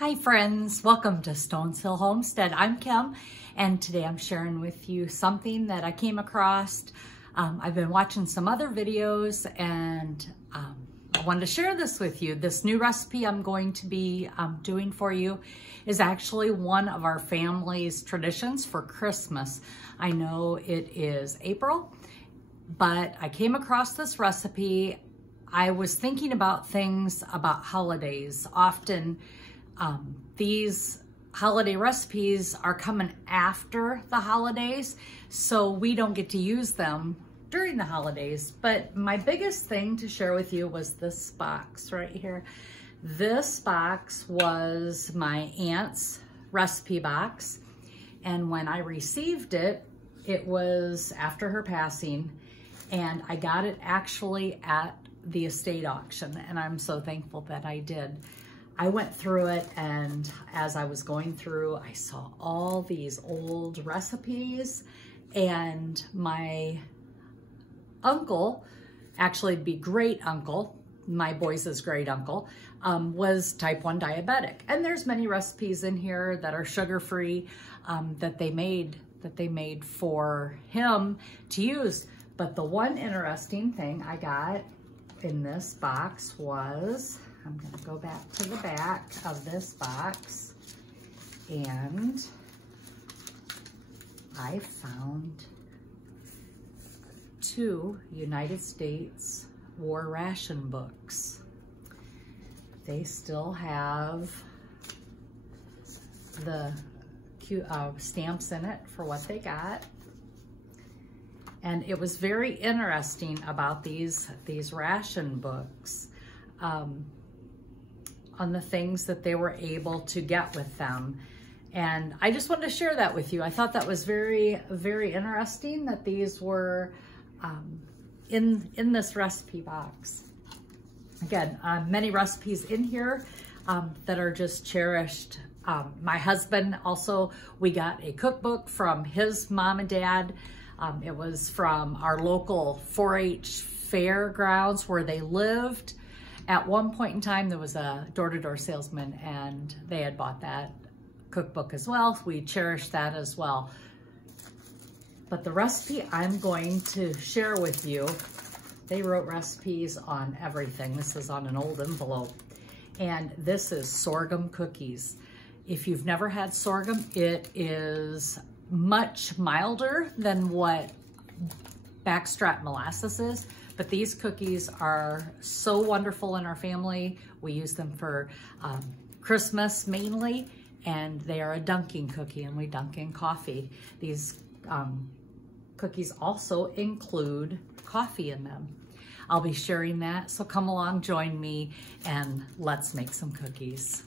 Hi friends, welcome to Stones Hill Homestead. I'm Kim, and today I'm sharing with you something that I came across. I've been watching some other videos and I wanted to share this with you. This new recipe I'm going to be doing for you is actually one of our family's traditions for Christmas. I know it is April, but I came across this recipe. I was thinking about things about holidays. Often these holiday recipes are coming after the holidays, so we don't get to use them during the holidays. But my biggest thing to share with you was this box right here. This box was my aunt's recipe box, and when I received it, it was after her passing, and I got it actually at the estate auction, and I'm so thankful that I did. I went through it, and as I was going through, I saw all these old recipes, and my uncle, actually be great uncle, my boys' great uncle, was type 1 diabetic. And there's many recipes in here that are sugar-free that they made for him to use. But the one interesting thing I got in this box was, I'm gonna go back to the back of this box, and I found 2 United States war ration books. They still have the stamps in it for what they got. And it was very interesting about these ration books. On the things that they were able to get with them. And I just wanted to share that with you. I thought that was very, very interesting that these were in this recipe box. Again, many recipes in here that are just cherished. My husband also, we got a cookbook from his mom and dad. It was from our local 4-H fairgrounds where they lived. At one point in time, there was a door-to-door salesman, and they had bought that cookbook as well. We cherished that as well. But the recipe I'm going to share with you, they wrote recipes on everything. This is on an old envelope. And this is sorghum cookies. If you've never had sorghum, it is much milder than what backstrap molasses is. But these cookies are so wonderful in our family. We use them for Christmas mainly, and they are a dunking cookie, and we dunk in coffee. These cookies also include coffee in them. I'll be sharing that, so come along, join me, and let's make some cookies.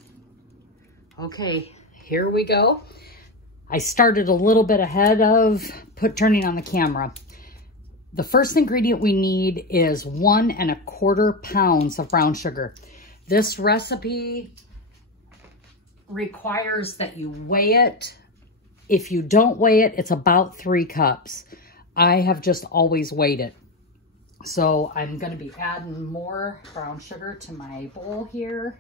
Okay, here we go. I started a little bit ahead of turning on the camera. The first ingredient we need is 1 1/4 pounds of brown sugar. This recipe requires that you weigh it. If you don't weigh it, it's about 3 cups. I have just always weighed it. So I'm going to be adding more brown sugar to my bowl here.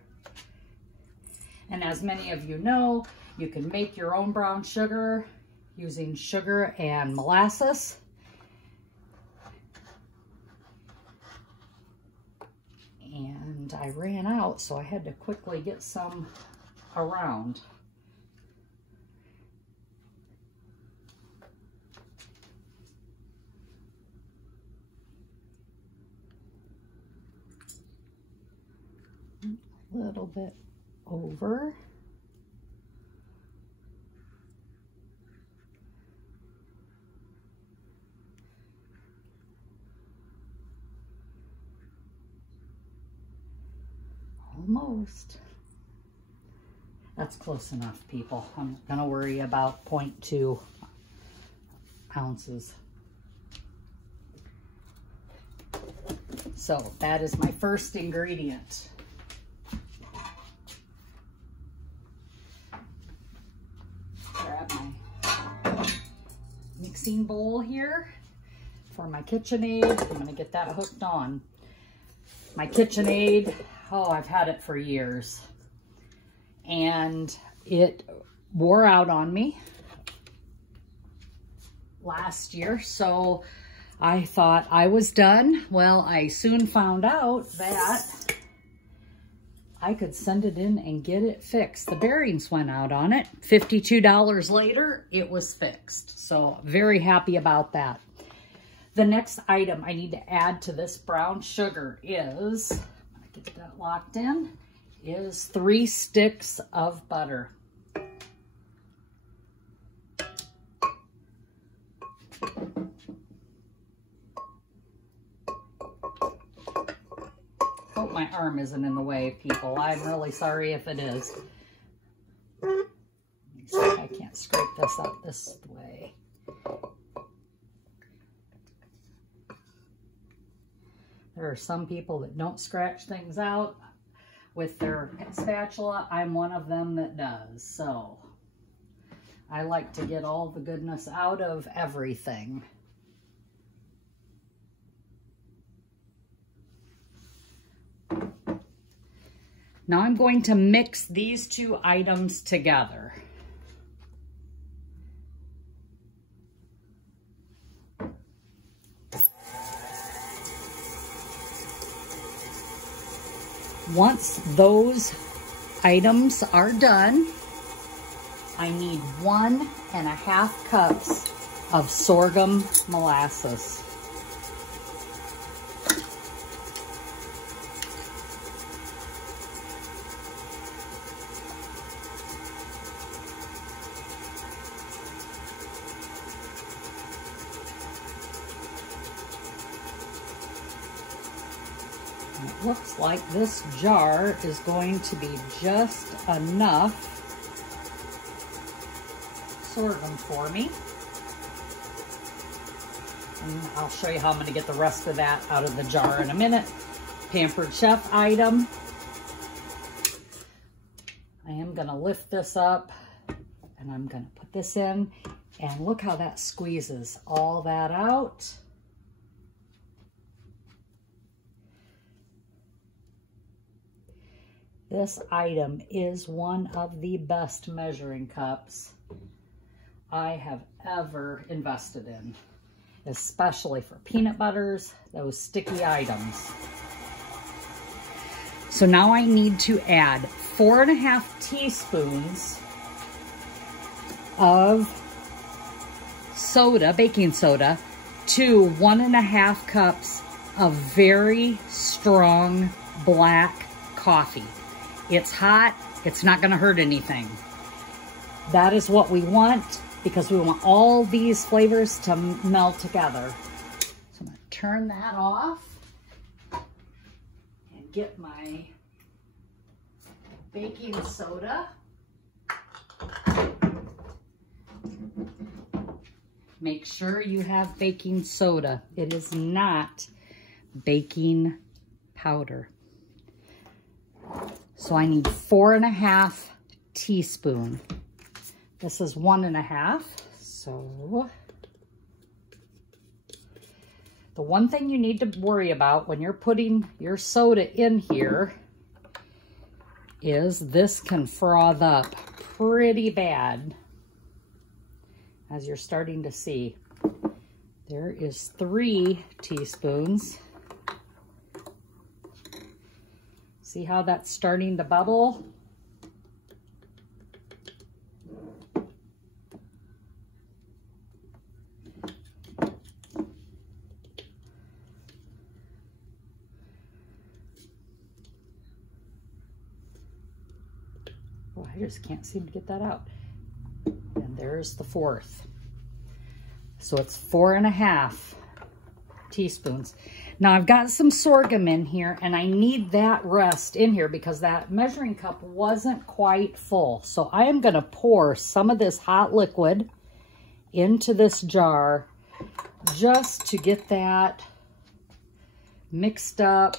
And as many of you know, you can make your own brown sugar using sugar and molasses. And I ran out, so I had to quickly get some around. A little bit over. Almost. That's close enough, people. I'm not gonna worry about 0.2 ounces. So that is my first ingredient. Grab my mixing bowl here for my KitchenAid. I'm gonna get that hooked on. My KitchenAid, oh, I've had it for years. and it wore out on me last year. So I thought I was done. Well, I soon found out that I could send it in and get it fixed. The bearings went out on it. $52 later, it was fixed. So very happy about that. The next item I need to add to this brown sugar is, get that locked in, is 3 sticks of butter. Hope my arm isn't in the way, people. I'm really sorry if it is. Let me see if I can't scrape this out this way. There are some people that don't scratch things out with their spatula. I'm one of them that does. So I like to get all the goodness out of everything. Now I'm going to mix these two items together. Once those items are done, I need 1.5 cups of sorghum molasses. It looks like this jar is going to be just enough sorghum for me. And I'll show you how I'm going to get the rest of that out of the jar in a minute. Pampered Chef item. I am going to lift this up and I'm going to put this in, and look how that squeezes all that out. This item is one of the best measuring cups I have ever invested in, especially for peanut butters, those sticky items. So now I need to add 4.5 teaspoons of soda, baking soda, to 1.5 cups of very strong black coffee. It's hot, it's not gonna hurt anything. That is what we want, because we want all these flavors to meld together. So I'm gonna turn that off and get my baking soda. Make sure you have baking soda. It is not baking powder. So I need 4.5 teaspoons. This is 1.5. So the one thing you need to worry about when you're putting your soda in here is this can froth up pretty bad. As you're starting to see, there is 3 teaspoons. See how that's starting to bubble? Oh, I just can't seem to get that out. And there's the 4th. So it's 4.5 teaspoons. Now I've got some sorghum in here, and I need that rest in here because that measuring cup wasn't quite full. So I am going to pour some of this hot liquid into this jar just to get that mixed up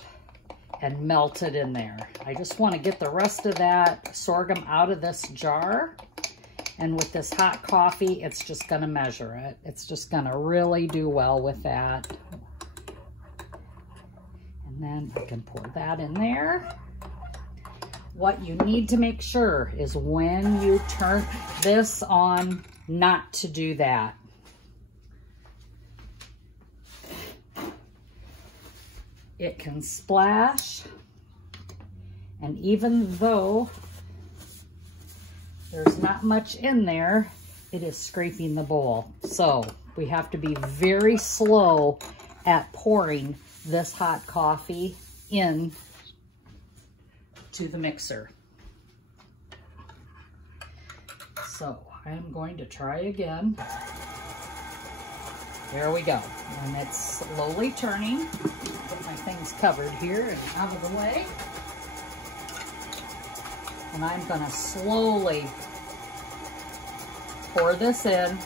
and melted in there. I just want to get the rest of that sorghum out of this jar. And with this hot coffee, it's just going to measure it. It's just going to really do well with that. And then I can pour that in there. what you need to make sure is when you turn this on, not to do that. It can splash, and even though there's not much in there, it is scraping the bowl. So we have to be very slow at pouring this hot coffee in to the mixer. So I am going to try again. There we go. And it's slowly turning. Get my things covered here and out of the way. And I'm gonna slowly pour this in.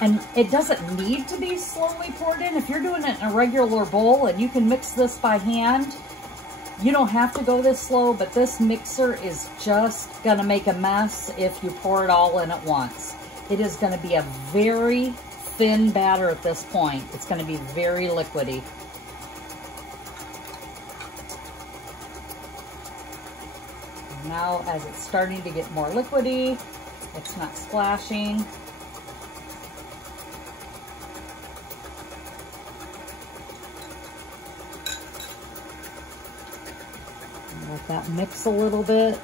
And it doesn't need to be slowly poured in. If you're doing it in a regular bowl and you can mix this by hand, you don't have to go this slow, but this mixer is just gonna make a mess if you pour it all in at once. It is gonna be a very thin batter at this point. It's gonna be very liquidy. Now, as it's starting to get more liquidy, it's not splashing. Let that mix a little bit.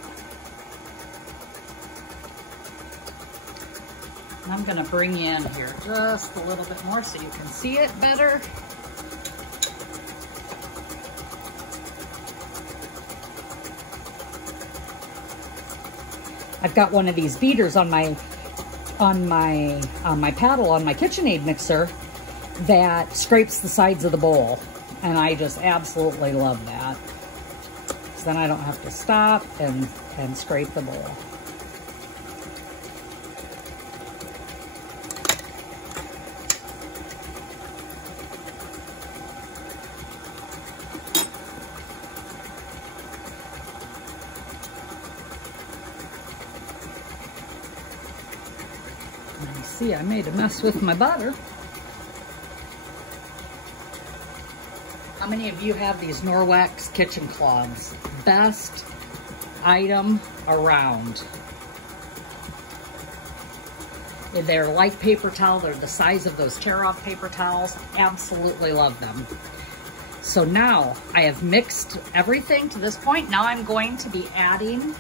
And I'm gonna bring in here just a little bit more so you can see it better. I've got one of these beaters on my paddle on my KitchenAid mixer that scrapes the sides of the bowl, and I just absolutely love that. So then I don't have to stop and scrape the bowl. See, I made a mess with my butter. How many of you have these Norwex kitchen cloths? Best item around. They're like paper towel. They're the size of those tear-off paper towels. Absolutely love them. So now I have mixed everything to this point. Now I'm going to be adding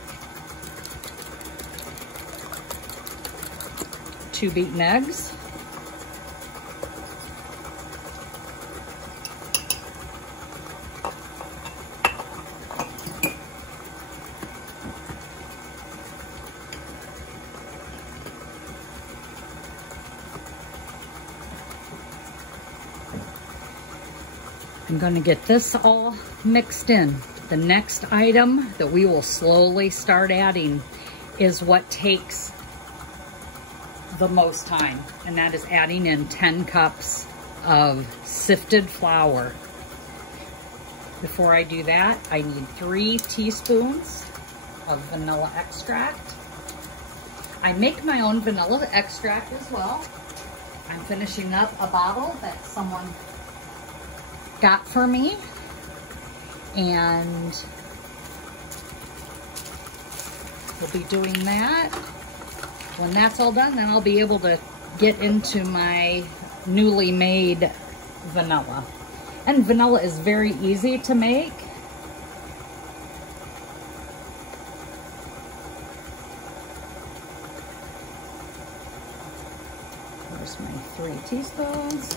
2 beaten eggs. I'm going to get this all mixed in. The next item that we will slowly start adding is what takes the most time, and that is adding in 10 cups of sifted flour. Before I do that, I need 3 teaspoons of vanilla extract. I make my own vanilla extract as well. I'm finishing up a bottle that someone got for me, and we'll be doing that. When that's all done, then I'll be able to get into my newly made vanilla. And vanilla is very easy to make. There's my 3 teaspoons.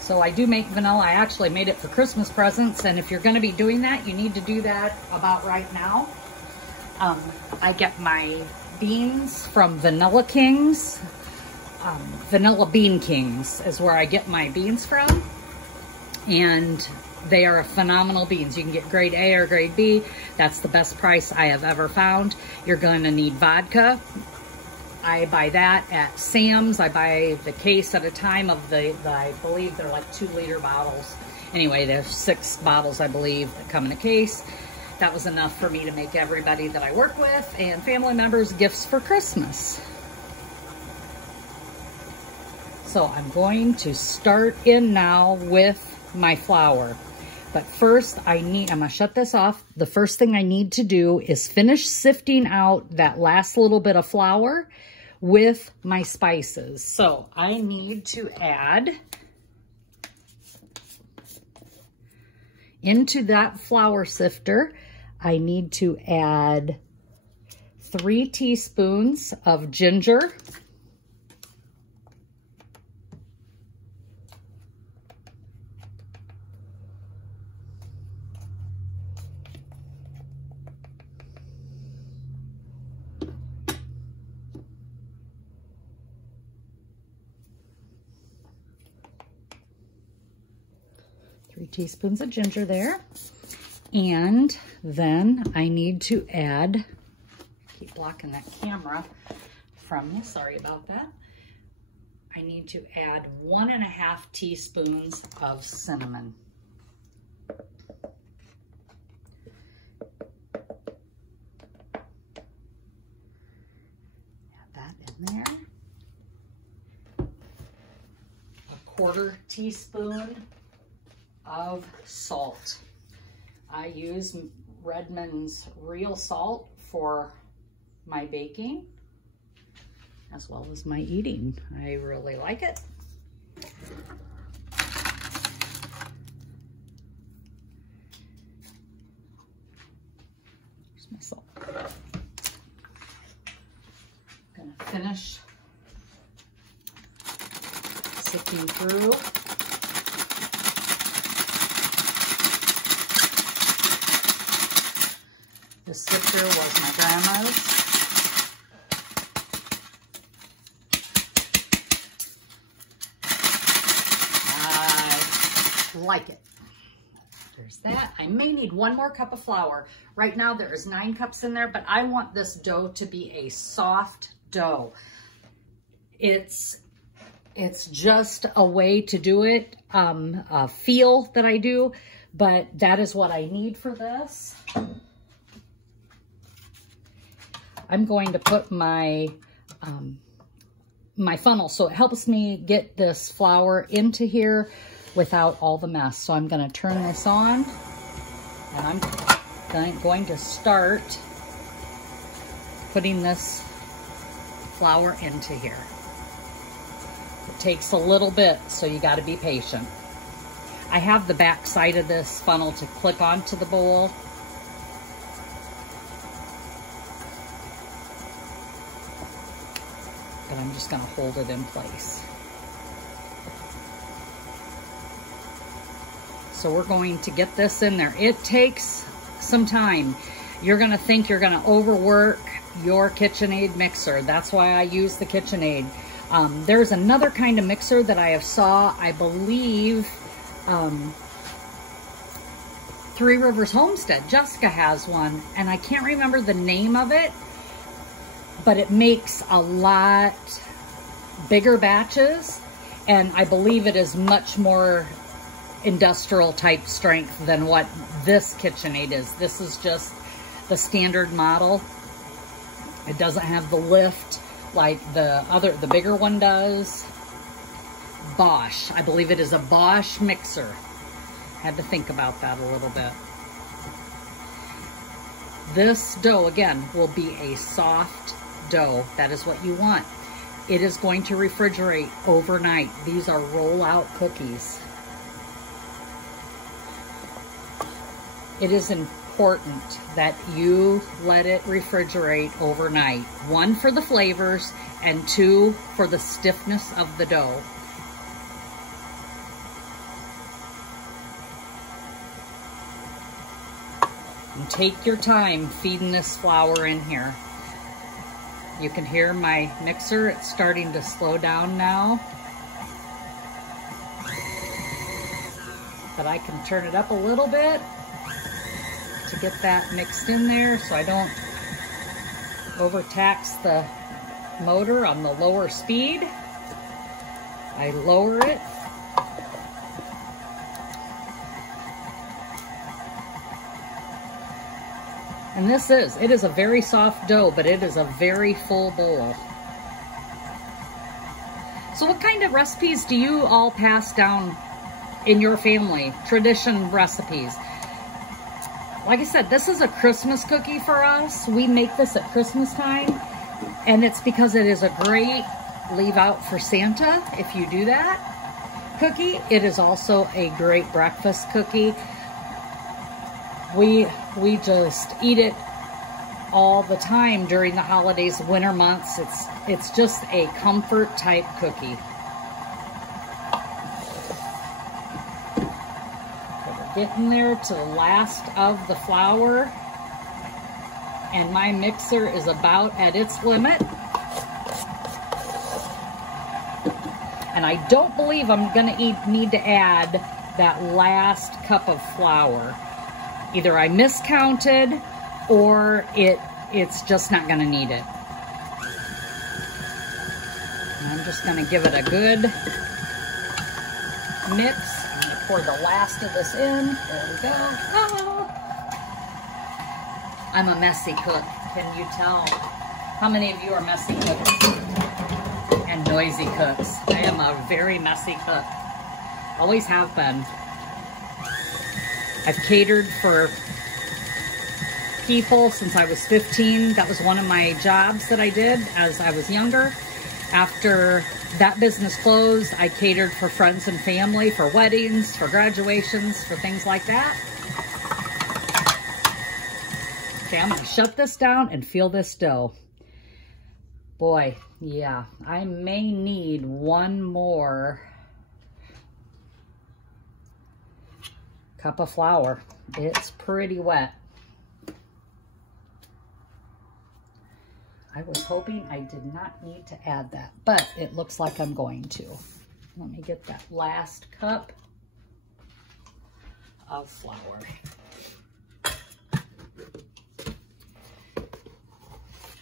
So I do make vanilla. I actually made it for Christmas presents, and if you're going to be doing that, you need to do that about right now. I get my beans from Vanilla Kings. Vanilla Bean Kings is where I get my beans from, and they are phenomenal beans. You can get grade A or grade B. That's the best price I have ever found. You're going to need vodka. I buy that at Sam's. I buy the case at a time of I believe they're like 2-liter bottles. Anyway, there's 6 bottles, I believe, that come in a case. That was enough for me to make everybody that I work with and family members gifts for Christmas. So I'm going to start in now with my flour. But first I'm gonna shut this off. The first thing I need to do is finish sifting out that last little bit of flour with my spices. So I need to add into that flour sifter, I need to add 3 teaspoons of ginger. Three teaspoons of ginger there. And then I need to add, keep blocking that camera from you, sorry about that. I need to add 1.5 teaspoons of cinnamon. Add that in there. 1/4 teaspoon of salt. I use Redmond's real salt for my baking as well as my eating. I really like it. Here's my salt. I'm gonna finish sifting through. This sifter was my grandma's. I like it. There's that. I may need 1 more cup of flour. Right now there is 9 cups in there, but I want this dough to be a soft dough. It's just a way to do it, a feel that I do, but that is what I need for this. I'm going to put my my funnel so it helps me get this flour into here without all the mess. So I'm going to turn this on and I'm going to start putting this flour into here. It takes a little bit, so you got to be patient. I have the back side of this funnel to click onto the bowl. But I'm just going to hold it in place. So we're going to get this in there. It takes some time. You're going to think you're going to overwork your KitchenAid mixer. That's why I use the KitchenAid. There's another kind of mixer that I have saw, I believe, Three Rivers Homestead. Jessica has one, and I can't remember the name of it, but it makes a lot bigger batches, and I believe it is much more industrial type strength than what this KitchenAid is. This is just the standard model. It doesn't have the lift like the bigger one does. Bosch, I believe it is a Bosch mixer. Had to think about that a little bit. This dough, again, will be a soft dough. That is what you want. It is going to refrigerate overnight. These are roll-out cookies. It is important that you let it refrigerate overnight. 1, for the flavors, and 2, for the stiffness of the dough. And take your time feeding this flour in here. You can hear my mixer, it's starting to slow down now. But I can turn it up a little bit to get that mixed in there so I don't overtax the motor on the lower speed. I lower it. And it is a very soft dough, but it is a very full bowl. So what kind of recipes do you all pass down in your family, tradition recipes. Like I said, this is a Christmas cookie for us. We make this at Christmas time, and it's because it is a great leave out for Santa if you do that cookie. It is also a great breakfast cookie. We just eat it all the time during the holidays, winter months. It's just a comfort type cookie. Getting there to the last of the flour, and my mixer is about at its limit. And I don't believe I'm gonna need to add that last cup of flour. Either I miscounted or it's just not gonna need it. And I'm just gonna give it a good mix. Pour the last of this in. There we go. Ah. I'm a messy cook. Can you tell? How many of you are messy cooks and noisy cooks? I am a very messy cook. Always have been. I've catered for people since I was 15. That was one of my jobs that I did as I was younger. After that business closed, I catered for friends and family, for weddings, for graduations, for things like that. Okay, I'm gonna shut this down and feel this dough. Boy, yeah, I may need one more cup of flour. It's pretty wet. I was hoping I did not need to add that, but it looks like I'm going to. Let me get that last cup of flour.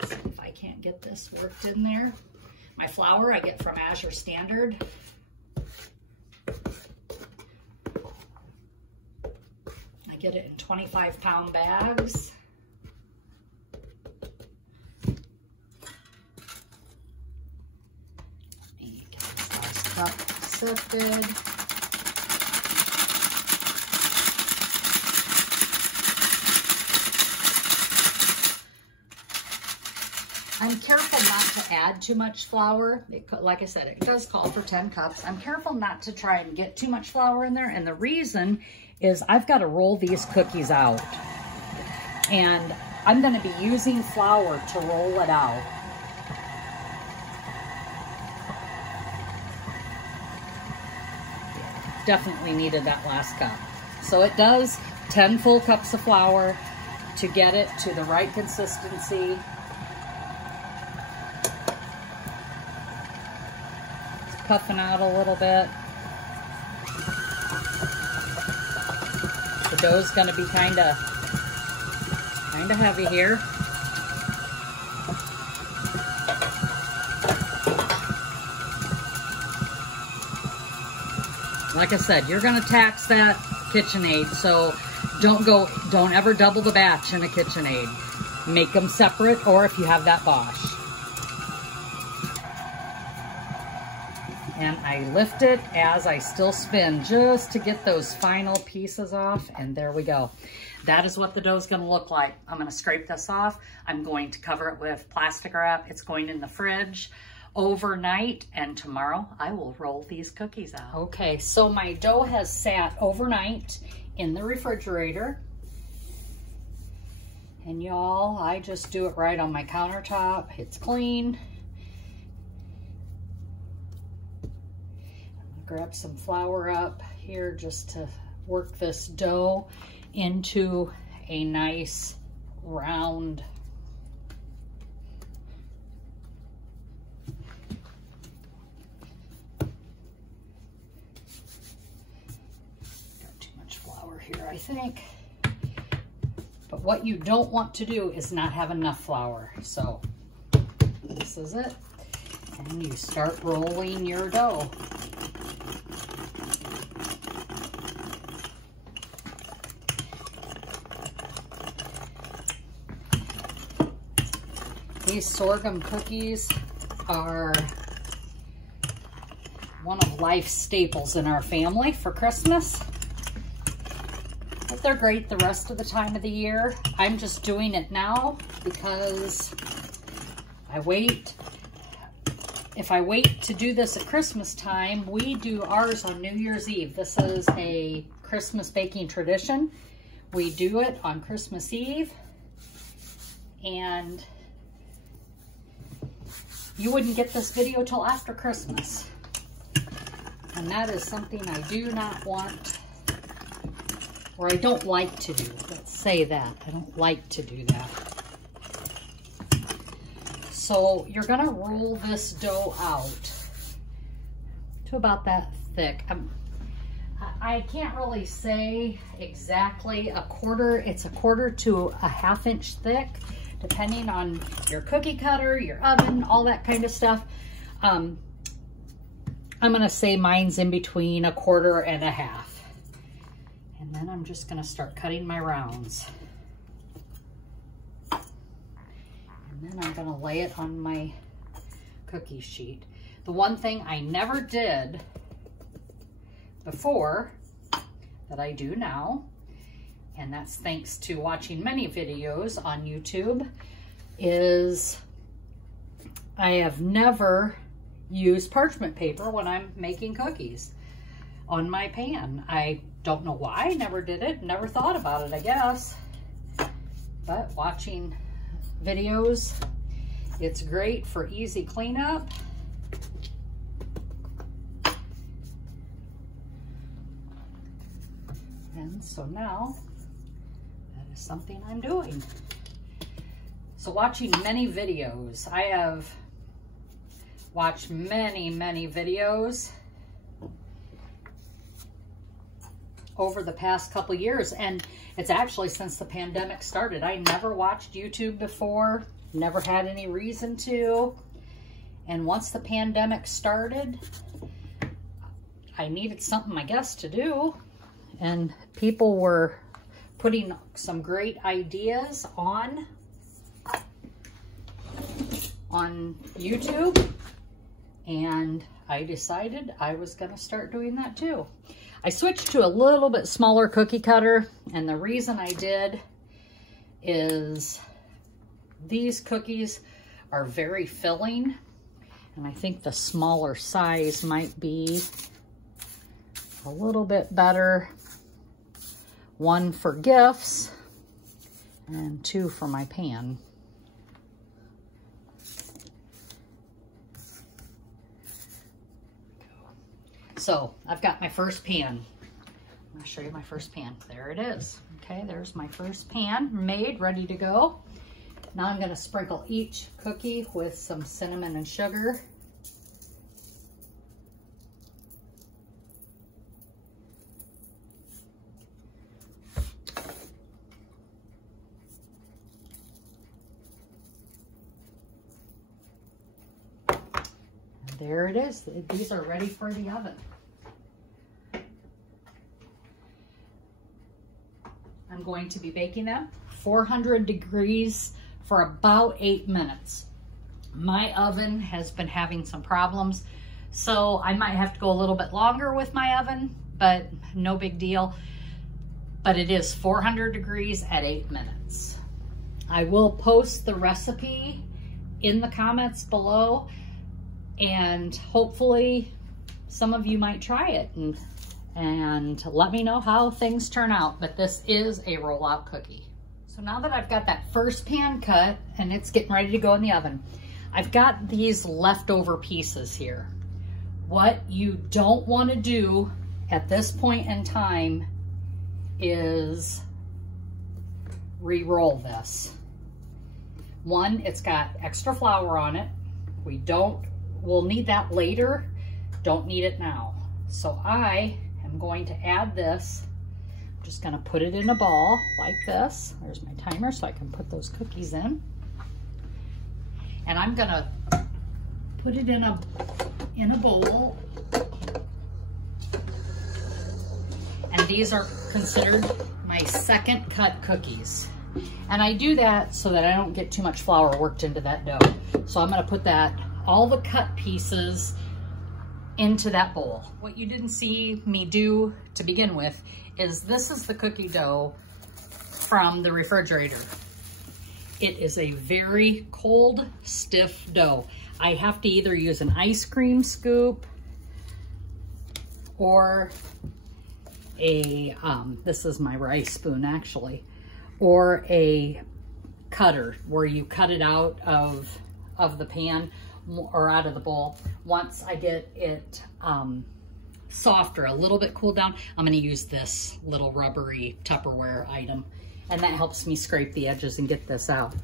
See if I can't get this worked in there. My flour I get from Azure Standard. I get it in 25-pound bags. Sifted. I'm careful not to add too much flour. Like I said, it does call for 10 cups. I'm careful not to try and get too much flour in there, and the reason is I've got to roll these cookies out, and I'm going to be using flour to roll it out. Definitely needed that last cup. So it does 10 full cups of flour to get it to the right consistency. It's puffing out a little bit. The dough's gonna be kinda heavy here. Like I said, you're gonna tax that KitchenAid, so don't ever double the batch in a KitchenAid. Make them separate, or if you have that Bosch. And I lift it as I still spin just to get those final pieces off, and there we go. That is what the dough is gonna look like. I'm gonna scrape this off. I'm going to cover it with plastic wrap. It's going in the fridge overnight, and tomorrow I will roll these cookies out. Okay, so my dough has sat overnight in the refrigerator, and y'all, I just do it right on my countertop. It's clean. I'm gonna grab some flour up here just to work this dough into a nice round here, I think. But what you don't want to do is not have enough flour. So this is it. And you start rolling your dough. These sorghum cookies are one of life's staples in our family for Christmas. But they're great the rest of the time of the year. I'm just doing it now because if I wait to do this at Christmas time, we do ours on New Year's Eve. This is a Christmas baking tradition. We do it on Christmas Eve, and you wouldn't get this video till after Christmas. And that is something I do not want, or I don't like to do. Let's say that. I don't like to do that. So you're gonna roll this dough out to about that thick. I can't really say exactly a quarter. It's a quarter to a ½ inch thick, depending on your cookie cutter, your oven, all that kind of stuff. I'm gonna say mine's in between a quarter and a half. And then I'm just gonna start cutting my rounds. And then I'm gonna lay it on my cookie sheet. The one thing I never did before that I do now, and that's thanks to watching many videos on YouTube, is I have never used parchment paper when I'm making cookies on my pan. I don't know why, I never did it, never thought about it, I guess. But watching videos, it's great for easy cleanup. And so now, that is something I'm doing. So watching many videos, I have watched many videos over the past couple years, and it's actually since the pandemic started. I never watched YouTube before, never had any reason to, and once the pandemic started, I needed something, I guess, to do. And people were putting some great ideas on YouTube, and I decided I was going to start doing that too. I switched to a little bit smaller cookie cutter, and the reason I did is these cookies are very filling, and I think the smaller size might be a little bit better. One for gifts and two for my pan. So I've got my first pan. I'm gonna show you my first pan. There it is. Okay, there's my first pan made, ready to go. Now I'm gonna sprinkle each cookie with some cinnamon and sugar. There it is. These are ready for the oven. I'm going to be baking them 400 degrees for about 8 minutes. My oven has been having some problems, so I might have to go a little bit longer with my oven, but no big deal. But it is 400 degrees at 8 minutes. I will post the recipe in the comments below, and hopefully some of you might try it and let me know how things turn out. But this is a rollout cookie. So now that I've got that first pan cut and it's getting ready to go in the oven, I've got these leftover pieces here. What you don't want to do at this point in time is re-roll this. One, it's got extra flour on it. We'll need that later, don't need it now. So I am going to add this. I'm just gonna put it in a ball like this. There's my timer so I can put those cookies in. And I'm gonna put it in a bowl. And these are considered my second cut cookies. And I do that so that I don't get too much flour worked into that dough. So I'm gonna put all the cut pieces into that bowl. What you didn't see me do to begin with is this is the cookie dough from the refrigerator. It is a very cold, stiff dough. I have to either use an ice cream scoop or a, this is my rice spoon actually, or a cutter where you cut it out of the pan or out of the bowl. Once I get it softer, a little bit cooled down, I'm gonna use this little rubbery Tupperware item, and that helps me scrape the edges and get this out.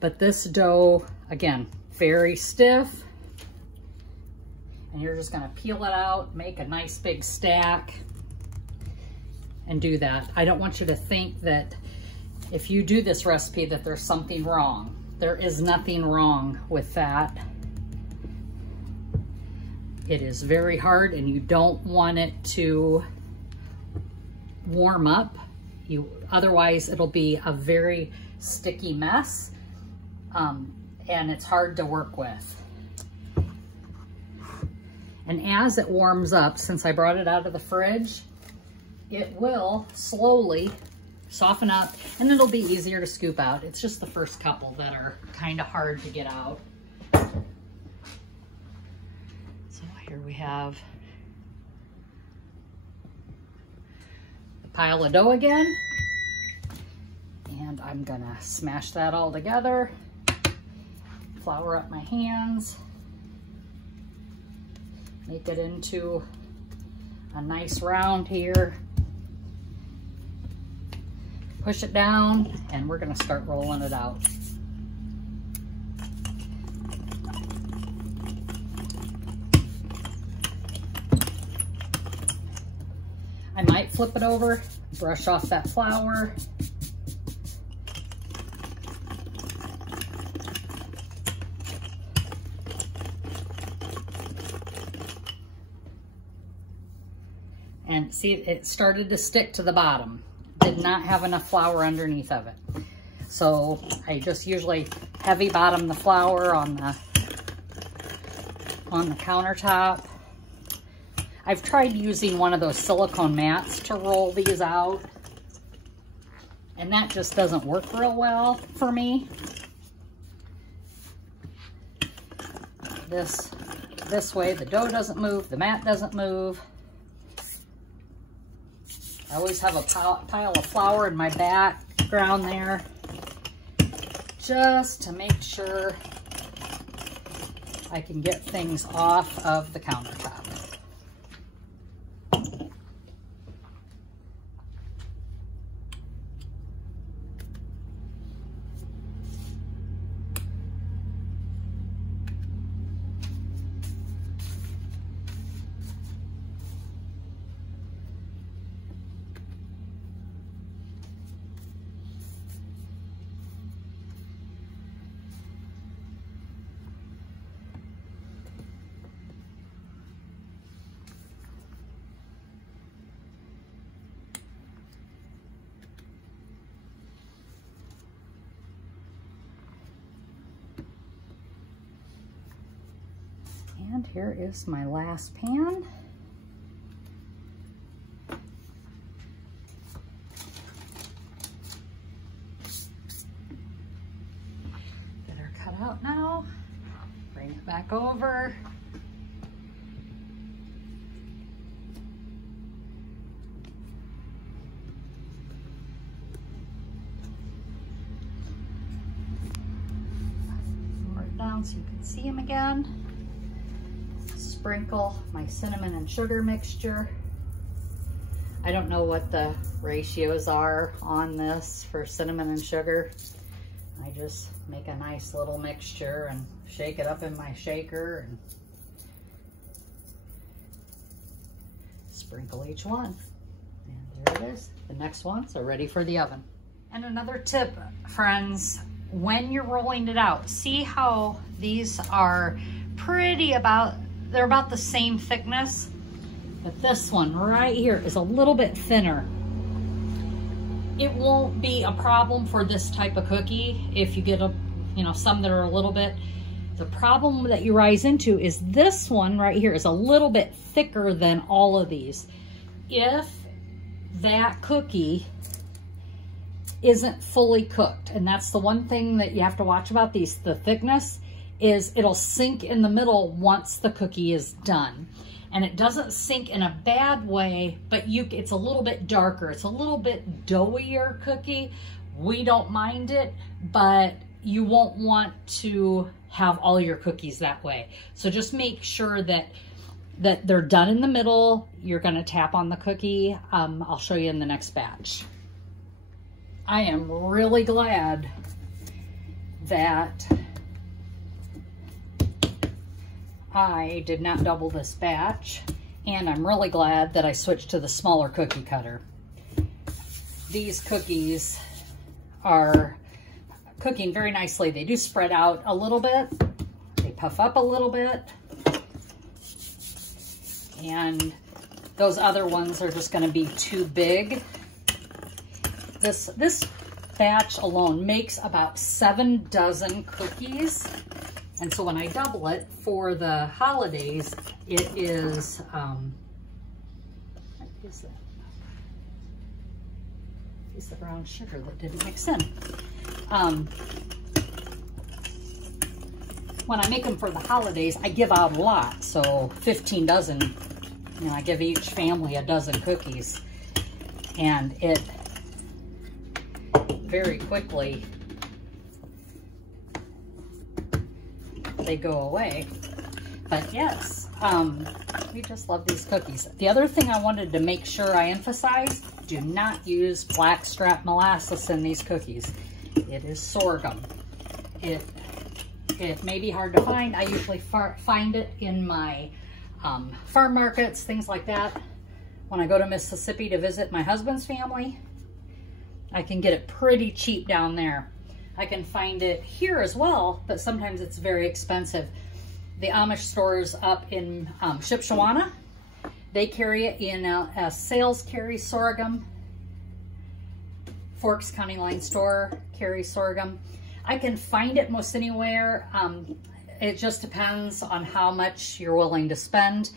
But this dough, again, very stiff, and you're just gonna peel it out, make a nice big stack, and do that. I don't want you to think that if you do this recipe that there's something wrong. There is nothing wrong with that. It is very hard and you don't want it to warm up. Otherwise it'll be a very sticky mess, and it's hard to work with. And as it warms up, since I brought it out of the fridge, it will slowly soften up and it'll be easier to scoop out. It's just the first couple that are kind of hard to get out. So here we have the pile of dough again. And I'm gonna smash that all together, flour up my hands, make it into a nice round here. Push it down, and we're gonna start rolling it out. I might flip it over, brush off that flour. And see, it started to stick to the bottom. Did not have enough flour underneath of it. So I just usually heavy bottom the flour on the countertop. I've tried using one of those silicone mats to roll these out, and that just doesn't work real well for me. This way the dough doesn't move, the mat doesn't move. I always have a pile of flour in my background there, just to make sure I can get things off of the countertop. And here is my last pan. Get her cut out now. Bring it back over. Lower it down so you can see them again. Sprinkle my cinnamon and sugar mixture. I don't know what the ratios are on this for cinnamon and sugar. I just make a nice little mixture and shake it up in my shaker and sprinkle each one. And there it is. The next ones are ready for the oven. And another tip, friends, when you're rolling it out, see how these are they're about the same thickness, but this one right here is a little bit thinner. It won't be a problem for this type of cookie if you get some that are a little bit The problem that you rise into is this one right here is a little bit thicker than all of these. If that cookie isn't fully cooked, and that's the one thing that you have to watch about these, the thickness, is it'll sink in the middle once the cookie is done. And it doesn't sink in a bad way, but it's a little bit darker. It's a little bit doughier cookie. We don't mind it, but you won't want to have all your cookies that way. So just make sure that they're done in the middle. You're gonna tap on the cookie. I'll show you in the next batch. I am really glad that I did not double this batch, and I'm really glad that I switched to the smaller cookie cutter. These cookies are cooking very nicely. They do spread out a little bit. They puff up a little bit. And those other ones are just gonna be too big. This batch alone makes about 7 dozen cookies. And so when I double it for the holidays, it is, what is that? It's the brown sugar that didn't mix in. When I make them for the holidays, I give out a lot. So 15 dozen, you know, I give each family a dozen cookies. And it very quickly, they go away. But yes, we just love these cookies. The other thing I wanted to make sure I emphasize, do not use blackstrap molasses in these cookies. It is sorghum. It may be hard to find. I usually find it in my farm markets, things like that. When I go to Mississippi to visit my husband's family, I can get it pretty cheap down there. I can find it here as well, but sometimes it's very expensive. The Amish stores up in Shipshewana, they carry it in a sales carry sorghum. Forks County Line store carries sorghum. I can find it most anywhere. It just depends on how much you're willing to spend.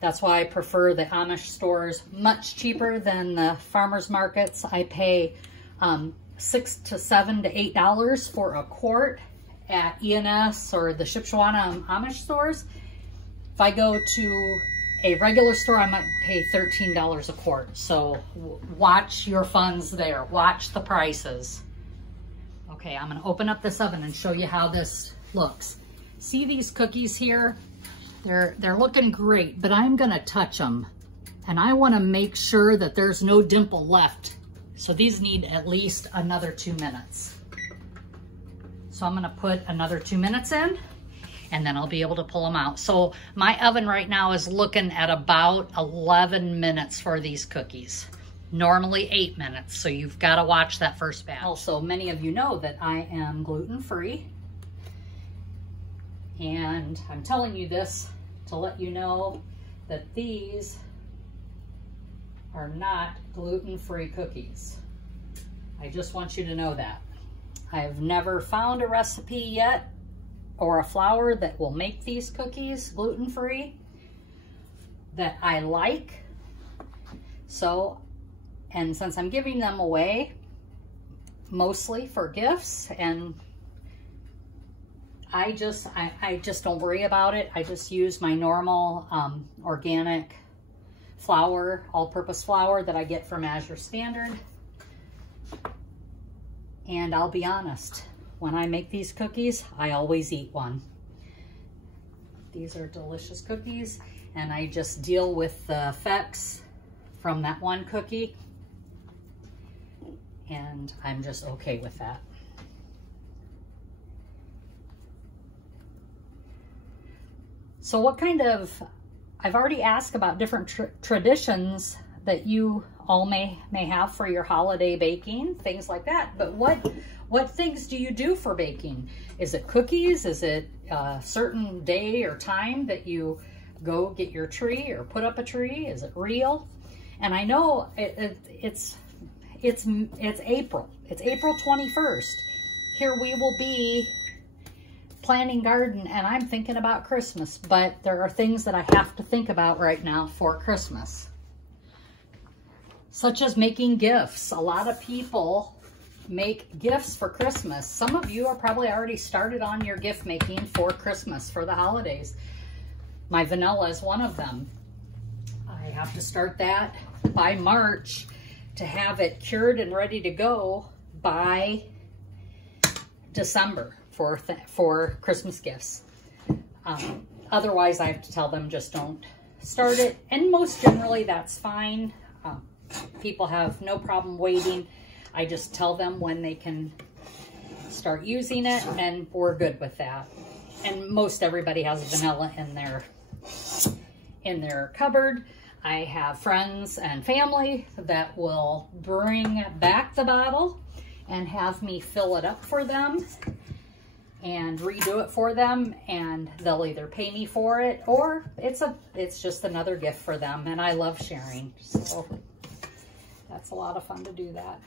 That's why I prefer the Amish stores, much cheaper than the farmers markets. I pay $6 to $7 to $8 for a quart at ENS or the Shipshewana Amish stores. If I go to a regular store, I might pay $13 a quart. So watch your funds there. Watch the prices. Okay, I'm gonna open up this oven and show you how this looks. See these cookies here? They're looking great, but I'm gonna touch them. And I wanna make sure that there's no dimple left. So these need at least another 2 minutes. So I'm gonna put another 2 minutes in, and then I'll be able to pull them out. So my oven right now is looking at about 11 minutes for these cookies. Normally 8 minutes, so you've gotta watch that first batch. Also, many of you know that I am gluten-free. And I'm telling you this to let you know that these are not gluten-free cookies. I just want you to know that. I have never found a recipe yet or a flour that will make these cookies gluten-free that I like. So, and since I'm giving them away mostly for gifts, and I just don't worry about it. I just use my normal organic flour, all-purpose flour that I get from Azure Standard. And I'll be honest, when I make these cookies, I always eat one. These are delicious cookies, and I just deal with the effects from that one cookie, and I'm just okay with that. So what kind of, I've already asked about different traditions that you all may have for your holiday baking, things like that. But what things do you do for baking? Is it cookies? Is it a certain day or time that you go get your tree or put up a tree? Is it real? And I know it's April. It's April 21st. Here we will be planting garden and I'm thinking about Christmas, but there are things that I have to think about right now for Christmas, such as making gifts. A lot of people make gifts for Christmas. Some of you are probably already started on your gift making for Christmas, for the holidays. My vanilla is one of them. I have to start that by March to have it cured and ready to go by December for Christmas gifts. Otherwise, I have to tell them just don't start it. And most generally, that's fine. People have no problem waiting. I just tell them when they can start using it, and we're good with that. And most everybody has vanilla in their cupboard. I have friends and family that will bring back the bottle and have me fill it up for them and redo it for them, and they'll either pay me for it or it's just another gift for them, and I love sharing. So that's a lot of fun to do that.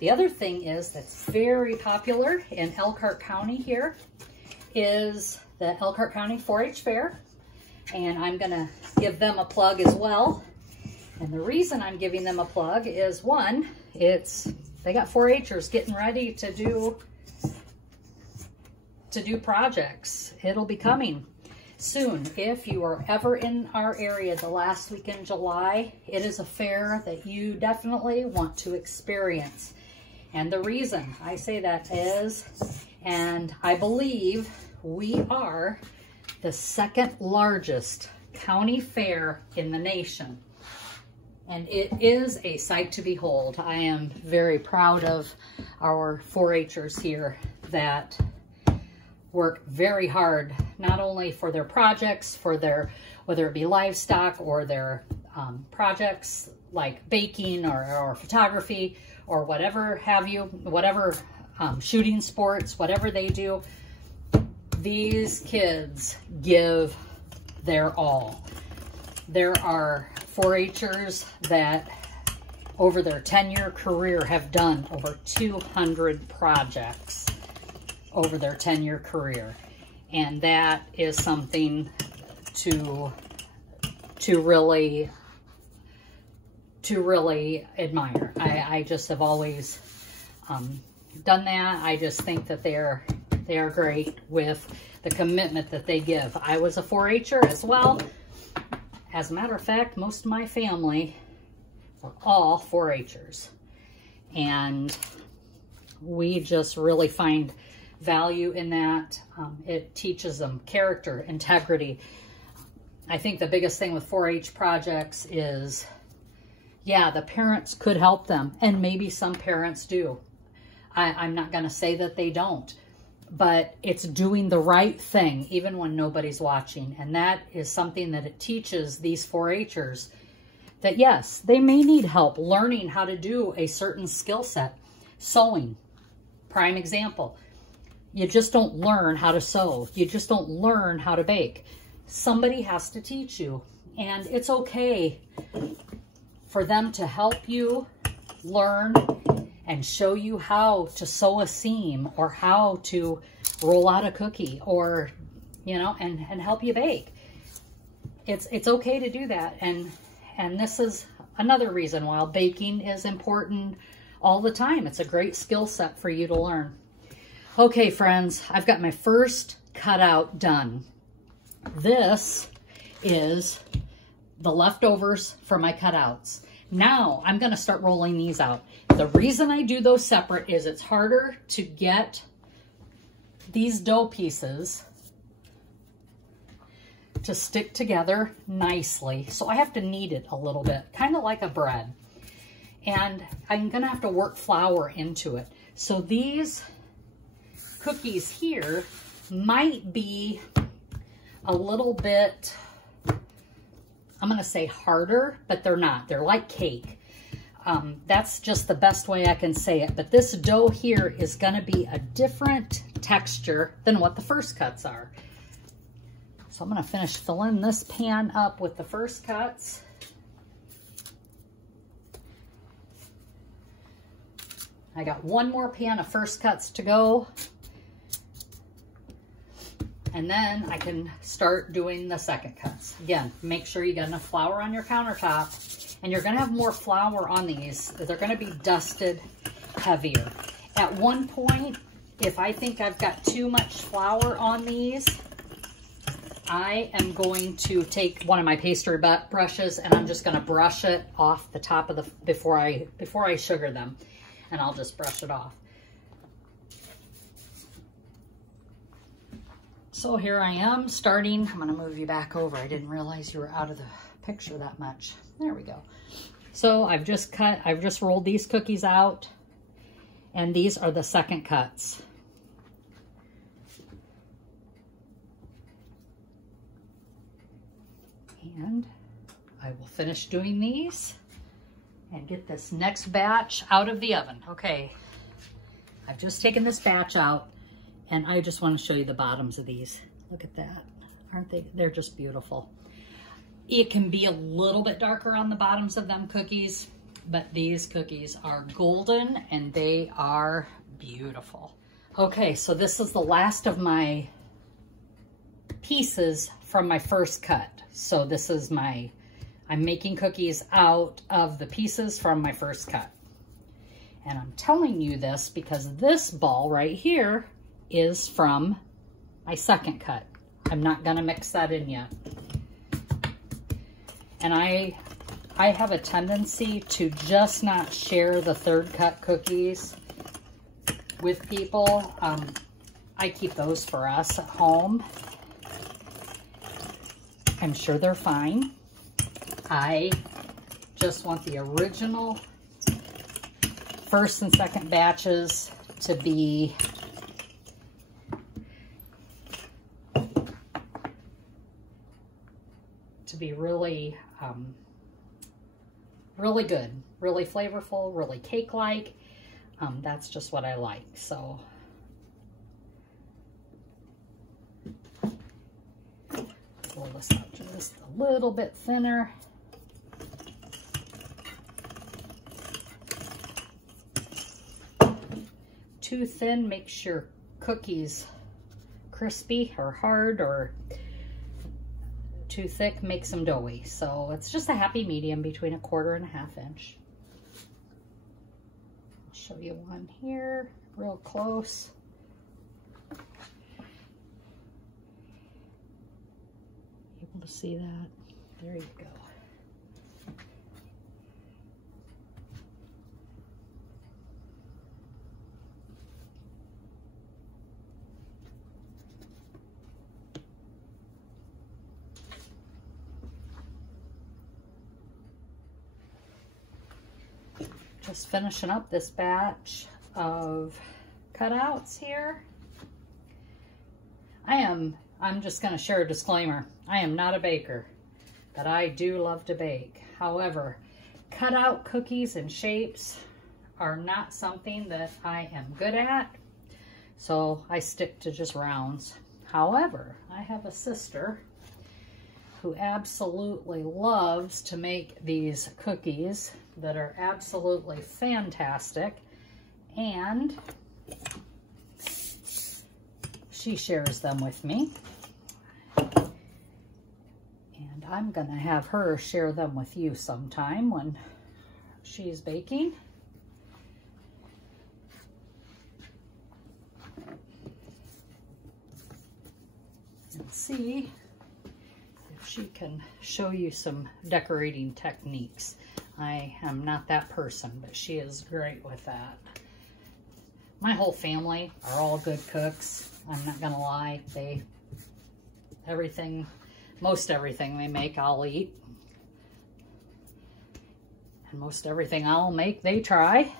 The other thing is that's very popular in Elkhart County here is the Elkhart County 4-H Fair, and I'm gonna give them a plug as well. And the reason I'm giving them a plug is, one, they got 4-Hers getting ready to do projects. It'll be coming soon. If you are ever in our area the last week in July, it is a fair that you definitely want to experience. And the reason I say that is, and I believe we are the second largest county fair in the nation. And it is a sight to behold. I am very proud of our 4-Hers here that work very hard, not only for their projects, for their, whether it be livestock or their projects like baking or photography or whatever have you, whatever shooting sports, whatever they do. These kids give their all. There are 4-Hers that over their 10-year career have done over 200 projects over their 10-year career. And that is something to really admire. I just have always done that. I just think that they are great with the commitment that they give. I was a 4-Her as well. As a matter of fact, most of my family are all 4-Hers. And we just really find value in that. It teaches them character, integrity. I think the biggest thing with 4-H projects is, yeah, the parents could help them, and maybe some parents do. I'm not going to say that they don't, but it's doing the right thing even when nobody's watching. And that is something that it teaches these 4-Hers, that yes, they may need help learning how to do a certain skill set. Sewing, prime example. You just don't learn how to sew. You just don't learn how to bake. Somebody has to teach you, and it's okay for them to help you learn and show you how to sew a seam or how to roll out a cookie, or, you know, and help you bake. It's okay to do that. And this is another reason why baking is important all the time. It's a great skill set for you to learn. Okay, friends, I've got my first cutout done. This is the leftovers from my cutouts. Now I'm going to start rolling these out. The reason I do those separate is it's harder to get these dough pieces to stick together nicely. So I have to knead it a little bit, kind of like a bread. And I'm going to have to work flour into it. So these cookies here might be a little bit, I'm going to say harder, but they're not. They're like cake. That's just the best way I can say it. But this dough here is going to be a different texture than what the first cuts are. So I'm going to finish filling this pan up with the first cuts. I got one more pan of first cuts to go. And then I can start doing the second cuts. Again, make sure you got enough flour on your countertop, and you're gonna have more flour on these. They're gonna be dusted heavier. At one point, if I think I've got too much flour on these, I am going to take one of my pastry brushes and I'm just gonna brush it off the top of the, before I sugar them, and I'll just brush it off. So here I am starting. I'm gonna move you back over. I didn't realize you were out of the picture that much. There we go. So I've just rolled these cookies out, and these are the second cuts. And I will finish doing these and get this next batch out of the oven. Okay, I've just taken this batch out, and I just want to show you the bottoms of these. Look at that. Aren't they? They're just beautiful. It can be a little bit darker on the bottoms of them cookies, but these cookies are golden and they are beautiful. Okay, so this is the last of my pieces from my first cut. So this is I'm making cookies out of the pieces from my first cut. And I'm telling you this because this ball right here is from my second cut. I'm not gonna mix that in yet. And I have a tendency to just not share the third cut cookies with people. I keep those for us at home. I'm sure they're fine. I just want the original first and second batches to be really, really good, really flavorful, really cake-like. That's just what I like. So roll this out just a little bit thinner. Too thin makes your cookies crispy or hard, or too thick makes them doughy. So it's just a happy medium between 1/4 and 1/2 inch. I'll show you one here real close. Able to see that? There you go. Just finishing up this batch of cutouts here. I'm just going to share a disclaimer. I am not a baker, but I do love to bake. However, cutout cookies and shapes are not something that I am good at, so I stick to just rounds. However, I have a sister who absolutely loves to make these cookies that are absolutely fantastic, and she shares them with me, and I'm gonna have her share them with you sometime when she's baking. And see if she can show you some decorating techniques. I am not that person, but she is great with that. My whole family are all good cooks. I'm not gonna lie. Most everything they make, I'll eat. And most everything I'll make, they try.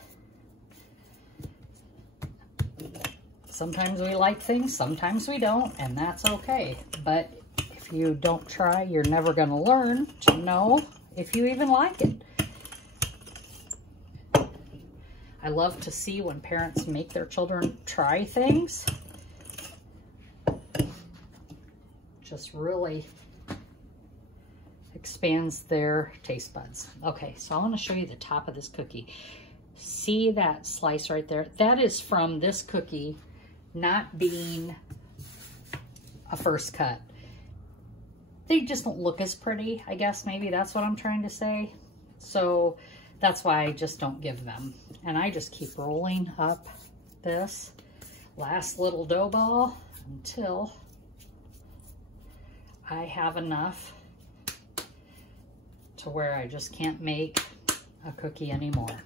Sometimes we like things, sometimes we don't, and that's okay. But if you don't try, you're never gonna learn to know if you even like it. I love to see when parents make their children try things. Just really expands their taste buds. Okay, so I want to show you the top of this cookie. See that slice right there? That is from this cookie not being a first cut. They just don't look as pretty, I guess. Maybe that's what I'm trying to say. So that's why I just don't give them. And I just keep rolling up this last little dough ball until I have enough to where I just can't make a cookie anymore.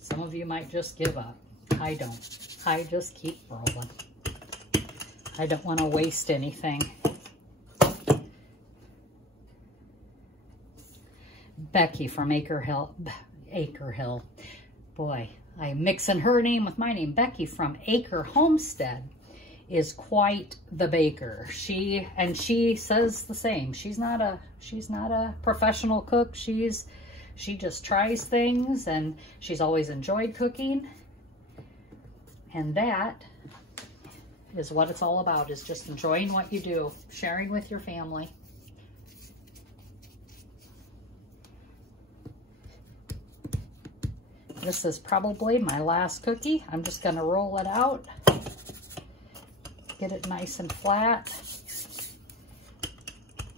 Some of you might just give up. I don't. I just keep rolling. I don't want to waste anything. Becky from Acre Hill. Boy, I'm mixing her name with my name. Becky from Acre Homestead is quite the baker. She says the same. She's not a professional cook. She just tries things, and she's always enjoyed cooking. And that is what it's all about, is just enjoying what you do, sharing with your family. This is probably my last cookie. I'm just gonna roll it out, get it nice and flat,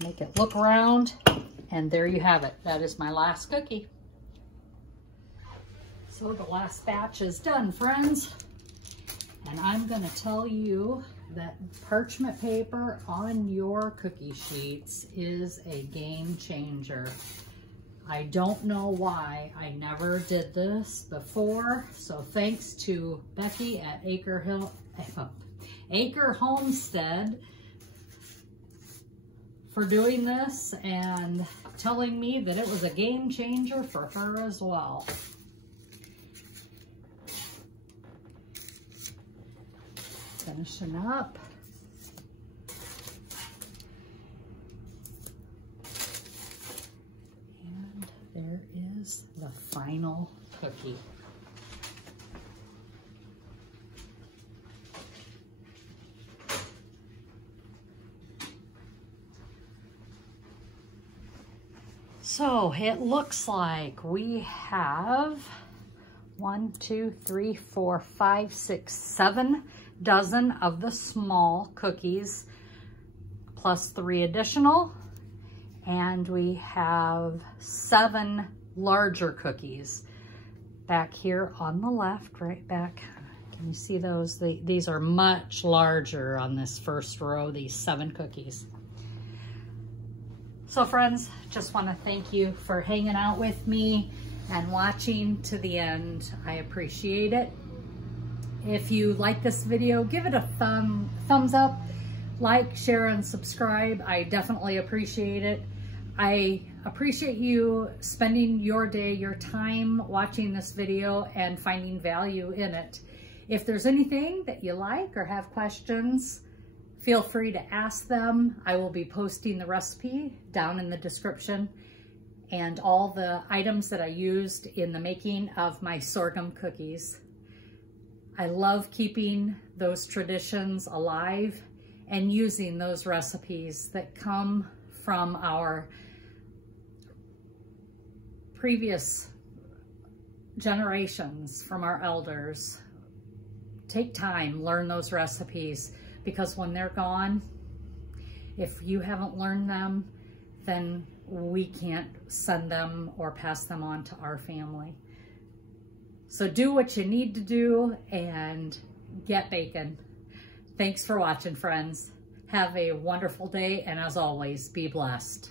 make it look round, and there you have it. That is my last cookie. So the last batch is done, friends. And I'm gonna tell you that parchment paper on your cookie sheets is a game changer. I don't know why I never did this before. So thanks to Becky at Acre Homestead for doing this and telling me that it was a game changer for her as well. Finishing up. And there is the final cookie. So it looks like we have 1, 2, 3, 4, 5, 6, 7 dozen of the small cookies, plus 3 additional, and we have 7 larger cookies back here on the left, right back. Can you see those? These are much larger on this first row, these 7 cookies. So friends, just want to thank you for hanging out with me and watching to the end. I appreciate it. If you like this video, give it a thumbs up, like, share, and subscribe. I definitely appreciate it. I appreciate you spending your day, your time watching this video and finding value in it. If there's anything that you like or have questions, feel free to ask them. I will be posting the recipe down in the description and all the items that I used in the making of my sorghum cookies. I love keeping those traditions alive and using those recipes that come from our previous generations, from our elders. Take time, learn those recipes, because when they're gone, if you haven't learned them, then we can't send them or pass them on to our family. So do what you need to do and get baking. Thanks for watching, friends. Have a wonderful day, and as always, be blessed.